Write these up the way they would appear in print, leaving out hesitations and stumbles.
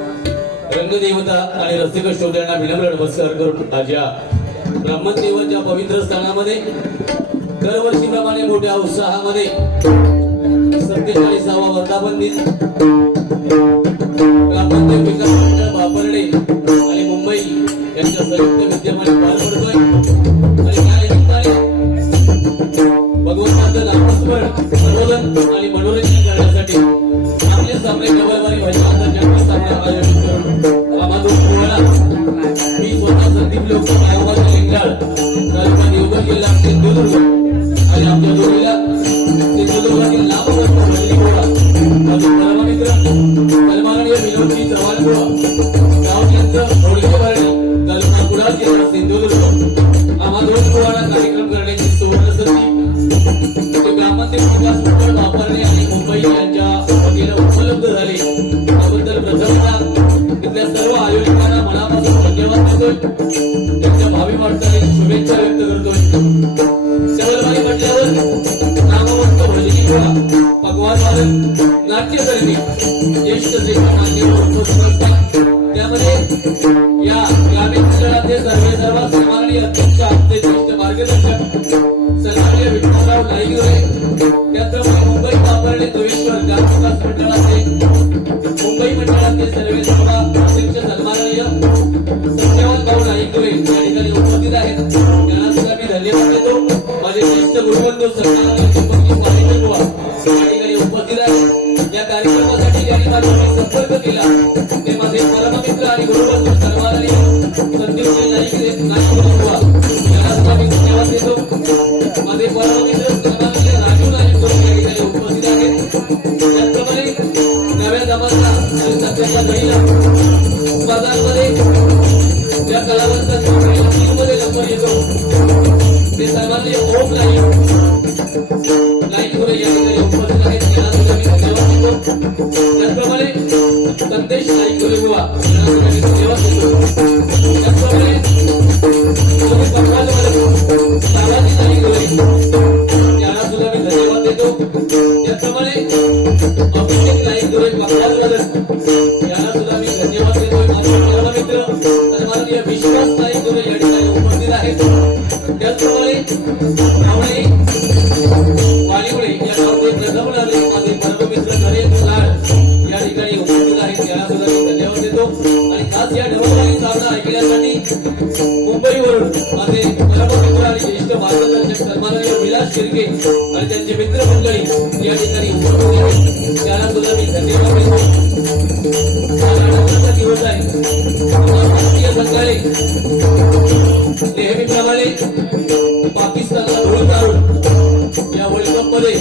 रंगदेवता आणि रसिक श्रोत्यांना विनम्र नमस्कार करून आज या ब्रह्मदेवाच्या पवित्र स्थानामध्ये दरवर्षीप्रमाणे मोठ्या उत्साहामध्ये 47वा वर्धापन दिन ब्रह्मदेव विकास मंडळ वापरणे आणि मुंबई यांच्या संयुक्त विद्यमाने पार पडतोय आणि या निमित्ताने भगवंताचं नामस्मरण मनोरंजन आणि मनोरंजन करण्यासाठी आपले सामने केवळवारी भजनाचा जन्म सामना आयोजित करून आम्हाला पूर्ण मी स्वतः संदीप लोक आयोगाचा लिंगाळ तालुका देवगड जिल्हा सिंधुदुर्ग आणि आमच्या जोडीला सिंधुदुर्गातील नामवंत हल्लीगोळा माझे परममित्र सन्माननीय विनोदजी चव्हाणगोळा गाव यांचं होळीचे भरणी तालुका कुडाळ जिल्हा सिंधुदुर्ग आम्हा दोन गोळाला कार्यक्रम करण्याची सुवर्ण संधी ग्रामातील विकास मंडळ वापरणे आणि मुंबई यांच्या वतीने उपलब्ध झाले त्याबद्दल प्रथमतः तिथल्या सर्व आयोजकांना मनापासून धन्यवाद देतोय त्यांच्या भावी वाटचाली श्रेष्ठ मान्यवर उपस्थित असतात. त्यामध्ये या ग्रामीण मंडळाचे सर्व सन्माननीय अध्यक्ष आमचे ज्येष्ठ मार्गदर्शक सन्माननीय विठ्ठलराव नाईगरे, त्याचप्रमाणे मुंबई वापरले जोगेश्वर ग्रामविकास मंडळाचे मुंबई मंडळाचे सर्व अध्यक्ष सन्माननीय सत्यवान भाऊ नाईगरे या ठिकाणी उपस्थित आहेत. त्यांना सुद्धा मी धन्यवाद देतो. माझे ज्येष्ठ गुरुबंधू सन्माननीय दीपक पाटील बुवा या ठिकाणी उपस्थित आहेत. या कार्यक्रमासाठी ज्यांनी माझ्याशी संपर्क केला ते माझे परममित्र आणि गुरुबंधू सन्माननीय संदीपजी नाईगरे बुवा यांना सुद्धा मी धन्यवाद देतो. माझे परममित्र सन्माननीय राजू नाईगरे या ठिकाणी उपस्थित आहेत. त्याचप्रमाणे नव्या जमान्याला आणि सध्याच्या घडीला स्पर्धांमध्ये ज्या कलावंतांचा मध्ये नंबर येतो ते सन्माननीय ओम नाईगरे या ठिकाणी उपस्थित आहेत. त्यांना सुद्धा मी धन्यवाद देतो. त्याचप्रमाणे संदेश नाईगरे बुवा यांना सुद्धा मी धन्यवाद देतो. त्याचप्रमाणे सावाजी नाईगरे यांना सुद्धा मी धन्यवाद देतो. त्याचप्रमाणे अभिषेक नाईगरे पक्षांवर यांना सुद्धा मी धन्यवाद देतो. माझे मित्र सन्माननीय विश्वास नाईगरे या ठिकाणी उपस्थित आहेत. त्याचप्रमाणे वाणीमुळे या गावचे प्रथम नागरिक माझे परममित्र नरेंद्र लाड या ठिकाणी उपस्थित आहेत. त्यांना सुद्धा मी धन्यवाद देतो. आणि खास या ढवळाई सामना ऐकण्यासाठी मुंबईवरून माझे परममित्र आणि ज्येष्ठ मार्गदर्शक सन्माननीय विलास शिर्के आणि त्यांचे मित्रमंडळी या ठिकाणी उपस्थित आहेत. त्यांना सुद्धा मी धन्यवाद देतो. आनंदाचा दिवस आहे. भारतीय संघाने नेहमीप्रमाणे पाकिस्तानला धूळ काढून या वर्ल्ड कप मध्ये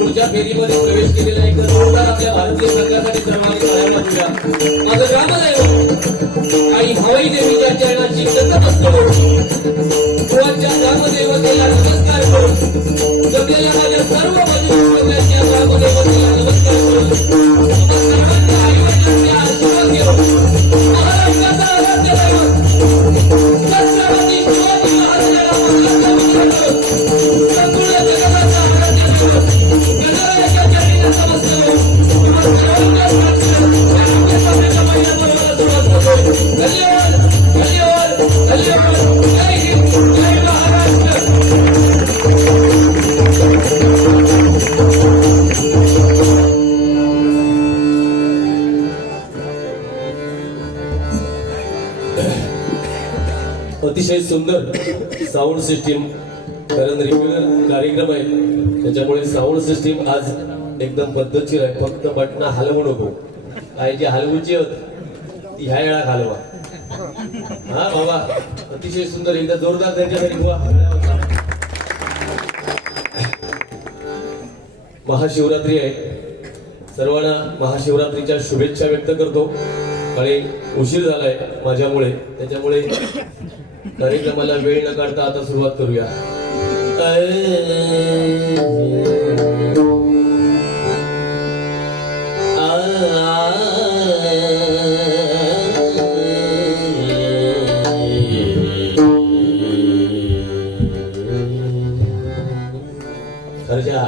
पुढच्या फेरीमध्ये प्रवेश केलेला एक जोरदार आपल्या भारतीय संघासाठी सर्वांनी करायला घेऊया. माझं ग्रामदैव काही हवाई देवीच्या चरणाची नतमस्तक होऊन देवाच्या ग्रामदेवतेला नमस्कार करून जमलेल्या माझ्या सर्व मजुरांच्या ग्रामदेवतेला नमस्कार करून सर्वांच्या आईवडिलांचे आशीर्वाद घेऊन महाराष्ट्राचा आराध्य दैवत छत्रपती शिवाजी महाराजांना संपूर्ण जगाचा आराध्य दैवत गणरायाच्या चरणी नतमस्तक होऊन धन्यवाद धन्यवाद धन्यवाद. जय हिंद जय महाराष्ट्र. अतिशय सुंदर साऊंड सिस्टीम, कारण रेग्युलर कार्यक्रम आहे त्याच्यामुळे साऊंड सिस्टीम आज एकदम पद्धतशीर आहे. फक्त बटना हलवू नको, काय जी हलवूची ती ह्या वेळा हलवा. हा बाबा, अतिशय सुंदर, एकदा जोरदार त्यांच्यासाठी हुआ. महाशिवरात्री आहे, सर्वांना महाशिवरात्रीच्या शुभेच्छा व्यक्त करतो. आणि उशीर झालाय माझ्यामुळे, त्याच्यामुळे कार्यक्रमाला वेळ न काढता आता सुरुवात करूया. खर्जा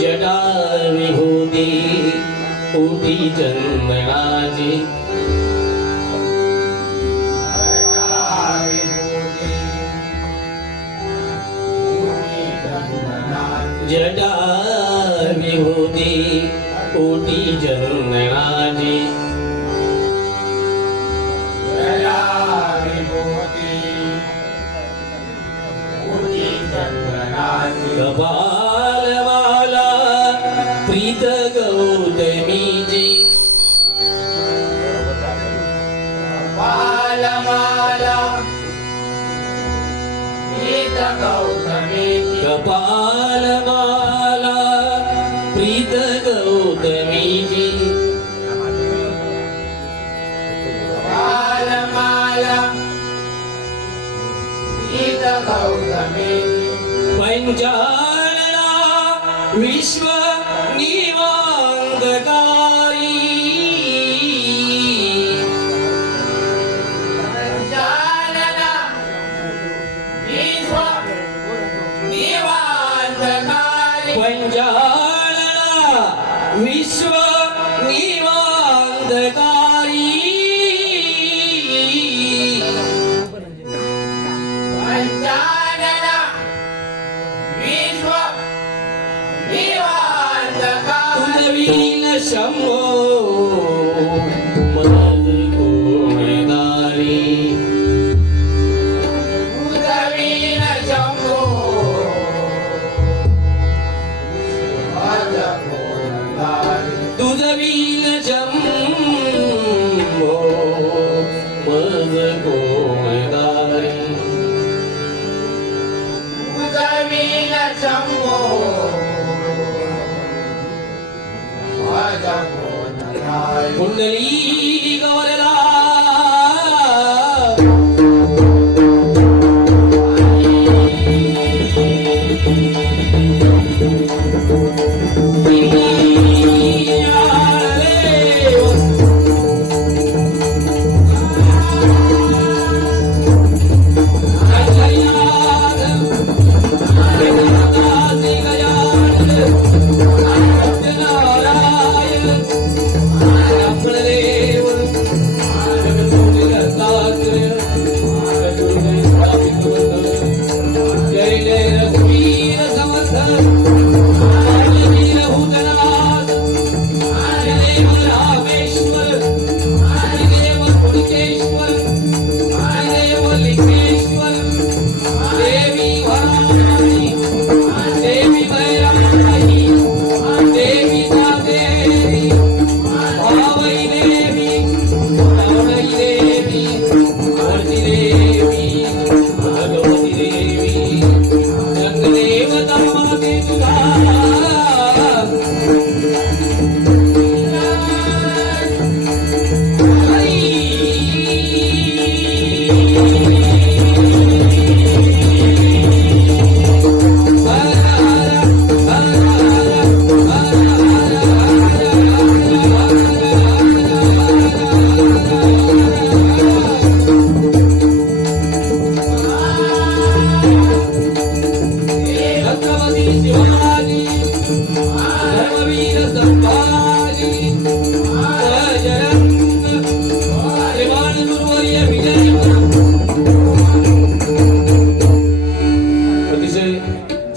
जटा विभूती कोटी जन्मराजी जटा विभूती कोटी जन्मराजी कपालमाला प्रीत गौतमीजी कपालमाला प्रीत गौतमीची पंचाळला विश्व निवांतकारी पंचाळला विश्व निवांतकारी तुझवीन शंभो मज कोणदारी तुझवीन शंभो तुझवीन शंभो मज कोणदारी तुझवीन शंभो कुंडली गौरला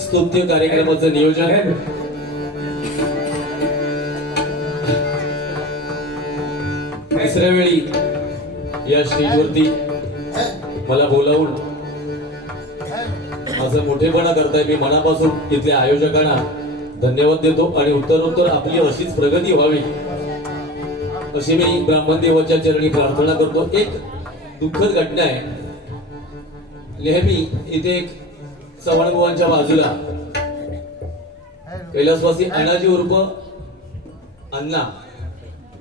स्तुत्य कार्यक्रमाचं नियोजन तिसऱ्या वेळी या स्टेजवरती मला बोलावून माझं मोठेपणा करताय मी मनापासून तिथल्या आयोजकांना धन्यवाद देतो आणि उत्तरोत्तर आपली अशीच प्रगती व्हावी अशी मी ब्राह्मण देवाच्या चरणी प्रार्थना करतो. एक दुःखद घटना आहे. नेहमी इथे एक चव्हाणबुवांच्या बाजूला कैलासवासी अण्णाजी उर्फ अण्णा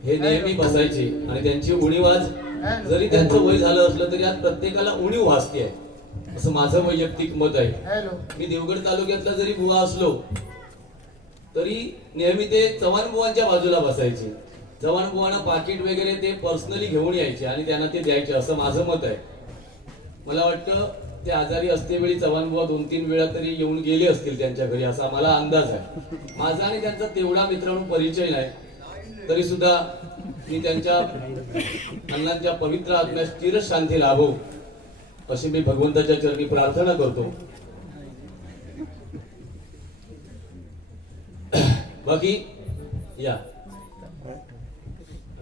हे नेहमी बसायचे आणि त्यांची उणीव आज जरी त्यांचं वय झालं असलं तरी आज प्रत्येकाला उणीव भासते आहे असं माझं वैयक्तिक मत आहे. मी देवगड तालुक्यातला जरी बुवा असलो तरी नेहमी ते चव्हाणबुवांच्या बाजूला बसायचे. चव्हाणबुवांना पाकिट वगैरे ते पर्सनली घेऊन यायचे आणि त्यांना ते द्यायचे असं माझं मत आहे. मला वाटतं ते आजारी असतेवेळी चव्हाणबुवा 2-3 वेळा तरी येऊन गेले असतील त्यांच्या घरी असा मला अंदाज आहे. माझा आणि त्यांचा तेवढा मित्रांनो परिचय नाही तरी सुद्धा मी त्यांच्या अण्णांच्या पवित्र आत्म्यास चिर शांती लाभो अशी मी भगवंताच्या चरणी प्रार्थना करतो. बाकी या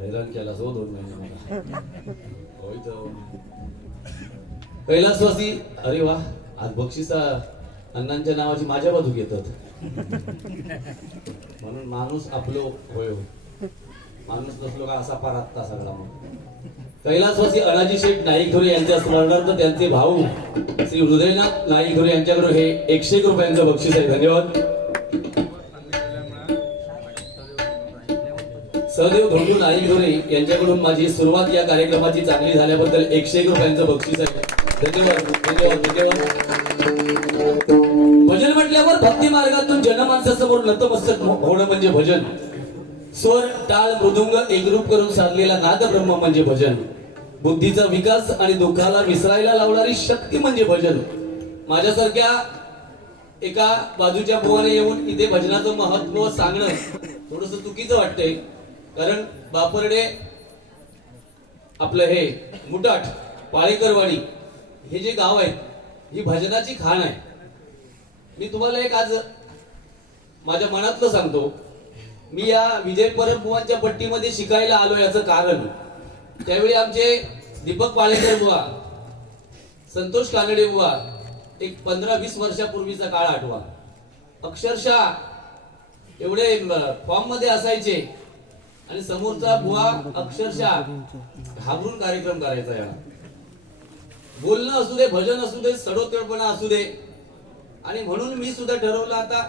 हैराण केला सो 2 महिने मला होय कैलासवासी. अरे वा आज बक्षिसा अण्णांच्या नावाची माझ्या बाजू घेतात म्हणून माणूस आपलो होय माणूस नसलो का असा परात्ता सगळा. कैलासवासी अणाजी शेठ नाईकधोरे यांच्या स्मरणार्थ त्यांचे भाऊ श्री हृदयनाथ नाईकधोरे यांच्याकडे हे 101 रुपयांचं बक्षीस आहे. धन्यवाद. सहदेव धोंडू नाईक ढोरे यांच्याकडून माझी सुरुवात या कार्यक्रमाची चांगली झाल्याबद्दल 101 रुपयांचं बक्षीस आहे. धन्यवाद धन्यवाद धन्यवाद. भजन म्हटल्यावर भक्ती मार्गातून जनमानसासमोर नतमस्तक होणं म्हणजे भजन. स्वर टाळ मृदुंग एकरूप करून साधलेला नाद ब्रह्म म्हणजे भजन. बुद्धीचा विकास आणि दुःखाला विसरायला लावणारी शक्ती म्हणजे भजन. माझ्यासारख्या एका बाजूच्या बुवाने येऊन इथे भजनाचं महत्व सांगणं थोडस चुकीचं वाटतंय. कारण बापर्डे आपलं हे मुटाट पाळेकरवाडी हे जे गाव आहेत ही भजनाची खाण आहे. मी तुम्हाला एक आज माझ्या मनातलं सांगतो. मी या विजय परब बुवांच्या पट्टीमध्ये शिकायला आलो याचं कारण त्यावेळी आमचे दीपक पाळेकर बुवा, संतोष कानडे बुवा एक 15-20 वर्षापूर्वीचा काळ आठवा. अक्षरशः एवढे फॉर्म मध्ये असायचे आणि समोरचा बुवा अक्षरशः घाबरून कार्यक्रम करायचा. या बोलणं असू दे, भजन असू दे, सडोतळपणा असू दे. आणि म्हणून मी सुद्धा ठरवलं आता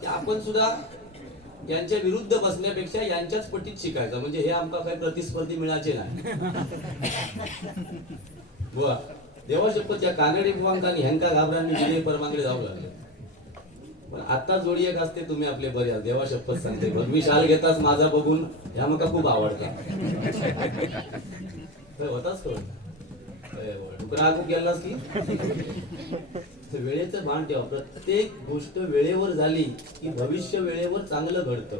की आपण सुद्धा यांच्या विरुद्ध बसण्यापेक्षा यांच्याच पट्टीत शिकायचं. म्हणजे हे आमका काही प्रतिस्पर्धी मिळायचे नाही. बुवा देवा शपथ या कानडे बुवांका आणि ह्यांका घाबरांनी विजय परमांकडे जाऊ लागले. पण आता जोडी एक असते तुम्ही आपले बरे देवा शपथ सांगते. भगवी शाल घेताच माझा बघून ह्या मका खूप आवडतात. होताच तुकडा गेलास की वेळेचं भान ठेवा. प्रत्येक गोष्ट वेळेवर झाली की भविष्य वेळेवर चांगलं घडतं.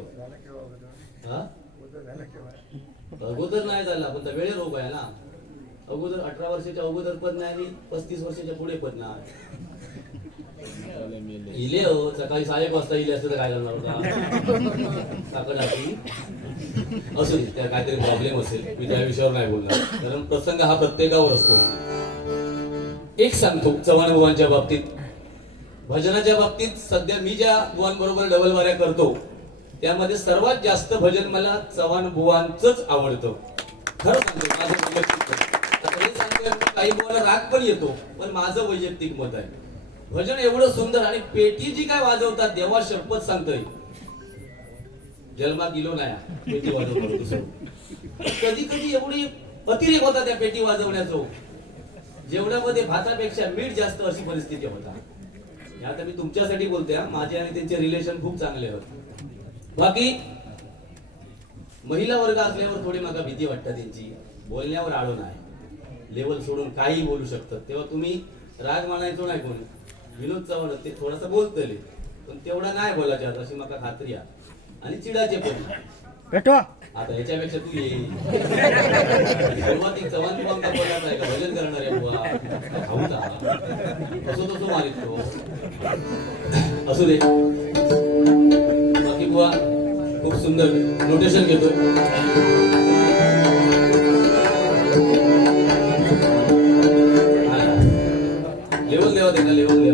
अगोदर नाही झाला पण वेळे रोग आहे ना. अगोदर 18 वर्षाच्या अगोदर पण नाही आणि 35 वर्षाच्या पुढे पण नाही. इले हो सकाळी 6:00 वाजता इले असतं तर काय करणार होता. साखर असू दे त्या काहीतरी प्रॉब्लेम असेल. मी त्या विषयावर नाही बोलणार कारण प्रसंग हा प्रत्येकावर असतो. एक सांगतो चव्हाण बुवांच्या बाबतीत, भजनाच्या बाबतीत सध्या मी ज्या बुवांबरोबर डबल वाऱ्या करतो त्यामध्ये सर्वात जास्त भजन मला चव्हाण बुवांचंच आवडतं. खरं सांगतो माझं वैयक्तिक सांगतोय. काही बुवाला राग पण येतो पण माझं वैयक्तिक मत आहे. भजन एवढं सुंदर आणि पेटी जी काय वाजवतात देवा शपथ सांगतोय जन्मात गेलो नाही पेटी वाजवतो. कधी कधी एवढी अतिरेक होता त्या पेटी वाजवण्याचं. जेवणामध्ये भातापेक्षा मीठ जास्त अशी परिस्थिती होता. आता मी तुमच्यासाठी बोलते. माझे आणि त्यांचे रिलेशन खूप चांगले होते. बाकी महिला वर्ग असल्यावर थोडी मला भीती वाटते त्यांची. बोलण्यावर आळो नाही. लेवल सोडून काही बोलू शकतात. तेव्हा तुम्ही राग मानायचो नाही. कोणी विनोद चव्हाण ते थोडासा बोलतले पण तेवढा नाही बोलायचा अशी मला खात्री आहे. आणि चिडाचे पण आता ह्याच्यापेक्षा तू ये सुरुवाती चव्हाण बुवा बोलायचं आहे का भजन करणार आहे बुवा खाऊ का असं तसं मारित तो असू दे. बाकी बुवा खूप सुंदर नोटेशन घेतोय. लेवल लेवा दे ना लेवल लेवा.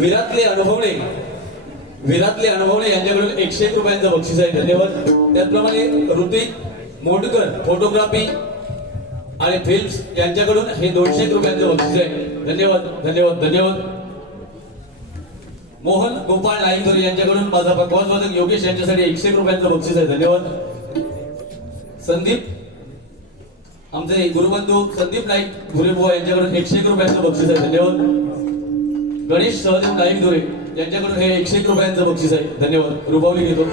वीरातले अनुभवणे यांच्याकडून 101 रुपयांचं बक्षीस आहे. धन्यवाद. त्याचप्रमाणे ऋतिक मोडकर फोटोग्राफी आणि फिल्म्स यांच्याकडून हे 201 रुपयांचं बक्षीस आहे. धन्यवाद धन्यवाद धन्यवाद. मोहन गोपाळ नाईकधोरे यांच्याकडून माझा पकवाजवादक योगेश यांच्यासाठी 101 रुपयांचं बक्षीस आहे. धन्यवाद. संदीप आमचे गुरुबंधू संदीप नाईक धुरेबुवा यांच्याकडून 101 रुपयांचं बक्षीस आहे. धन्यवाद. गणेश सहदेव नाईक धुरे यांच्याकडून हे 101 रुपयांचं बक्षीस आहे. धन्यवाद. रुपावली घेतो.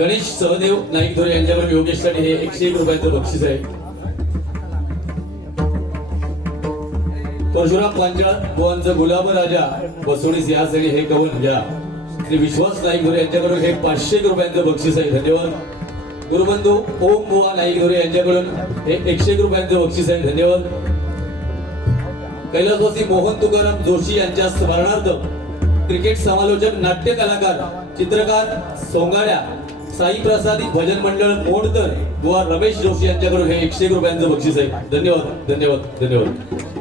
गणेश सहदेव नाईक धोरे यांच्याकडून योगेशसाठी हे 101 रुपयाचं बक्षीस आहे. परशुराम पांचाळ बुवांचं गुलाब राजा बसवणीस यासाठी हे कवन घ्या. श्री विश्वास नाईक धोरे यांच्याकडून हे 501 रुपयांचं बक्षीस आहे. धन्यवाद. गुरुबंधू ओम बुवा नाईक धोरे यांच्याकडून हे 101 रुपयांचं बक्षीस आहे. धन्यवाद. कैलासवासी मोहन तुकाराम जोशी यांच्या स्मरणार्थ क्रिकेट समालोचक, नाट्य कलाकार, चित्रकार सोंगाड्या, साई प्रसादी भजन मंडळ मोडतर बुवा रमेश जोशी यांच्याकडून हे 101 रुपयांचं बक्षीस आहे. धन्यवाद. धन्यवाद. धन्यवाद.